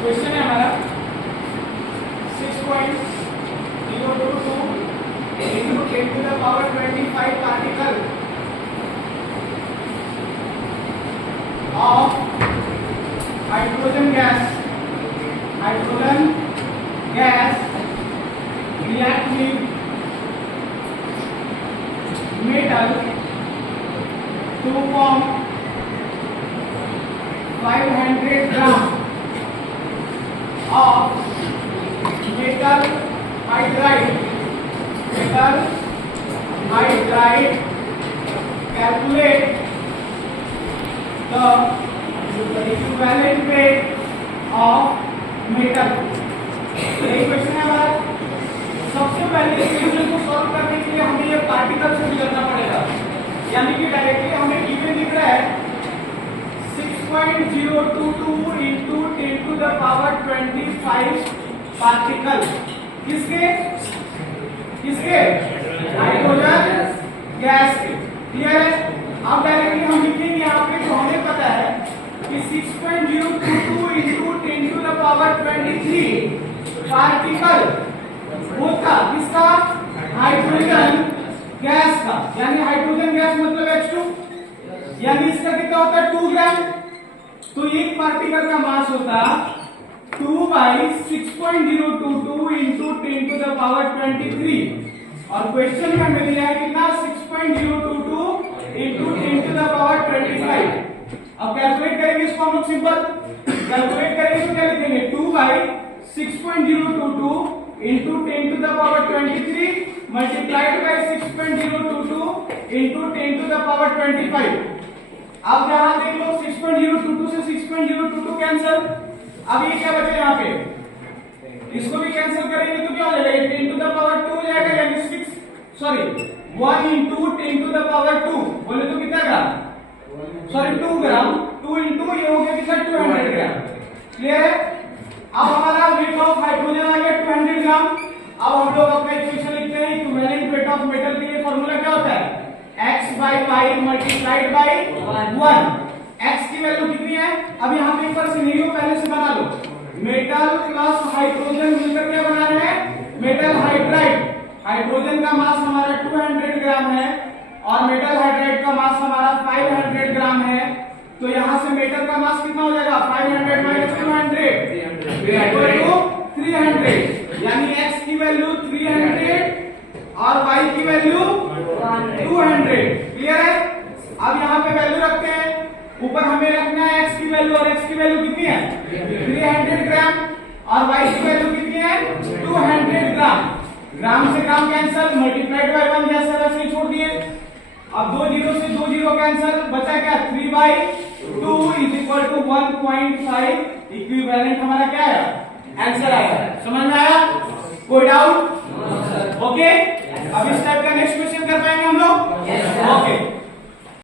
Question है हमारा 6.022 into 10 to the power 25 particle of hydrogen gas react with metal to form 500 gram of metal hydride. Calculate the equivalent weight of metal. यही question है हमारा। सबसे पहले इस question को सॉल्व करने के लिए हमें ये पार्टिकल से गुजरना पड़ेगा, यानी कि डायरेक्टली हमें गिवन दिख रहा है 6.022 into 10 to the power 25 particle. किसके हाइड्रोजन गैस के। क्लियर है? अब डायरेक्टली हम लिखेंगे यहाँ पे, तो हमें पता है कि 6.022 into 10 to the power 23 particle होता किसका? हाइड्रोजन गैस का, यानी हाइड्रोजन गैस मतलब H2, यानी इसका कितना होता है 2 ग्राम। तो एक पार्टिकल का मास होता 2/6.022 into 10 to the power 23, और क्वेश्चन में हमें दिया है कितना 6.022 into 10 to the power 25। अब कैलकुलेट करेंगे इसको हम लोग, सिंपल कैलकुलेट करेंगे तो क्या लिखेंगे 2/6.022 into 10 to the power 23 multiplied by 6.022 into 10 to the power 25। अब यहां देख लो 6.022 से 6.022 कैंसिल। अब ये क्या बचे यहाँ पे, इसको भी कैंसिल करेंगे तो क्या हो जाएगा 10 to the power 2 हो जाएगा, यानी 1 into 10 to the power 2 बोले तो कितना ग्राम, 2 ग्राम। 2 into ये हो गया कितना 200 ग्राम। क्लियर है? अब हमारा वेट ऑफ हाइड्रोजन आ गया 200 ग्राम। अब हम लोग अपना इक्वेशन लिखते हैं, इक्विवेलेंट वेट ऑफ मेटल के लिए फॉर्मूला क्या होता है x/pi मल्टीप्लाइड बाय 1। x की वैल्यू कितनी है? अब यहाँ पे एक बार सिनेरियो पहले से बना लो। मेटल प्लस हाइड्रोजन मिलकर क्या बना रहे हैं? Metal hydride. हाइड्रोजन का मास हमारा 200 ग्राम है और मेटल हाइड्राइड का मास हमारा 500 ग्राम है। तो यहाँ से मेटल का मास कितना हो जाएगा 500 माइनस 200 इक्वल टू 300, यानी x की वैल्यू 300 और y की वैल्यू 200। क्लियर है? अब यहाँ पे वैल्यू रखते हैं, ऊपर हमें रखना है x की वैल्यू, और x की वैल्यू कितनी है 300 ग्राम और y की वैल्यू कितनी है 200 ग्राम। ग्राम से ग्राम कैंसिल, मल्टीप्लाइड बाय 1 जैसे वैसे छोड़ दिए। अब 2 जीरो से 2 जीरो कैंसिल, बचा क्या 3/2 इज इक्वल टू 1.5। इक्विवेलेंट हमारा क्या है, आंसर आएगा। समझ में आया? कोई डाउट? ओके, अब इस टाइप का नेक्स्ट क्वेश्चन कर पाएंगे हम लोग।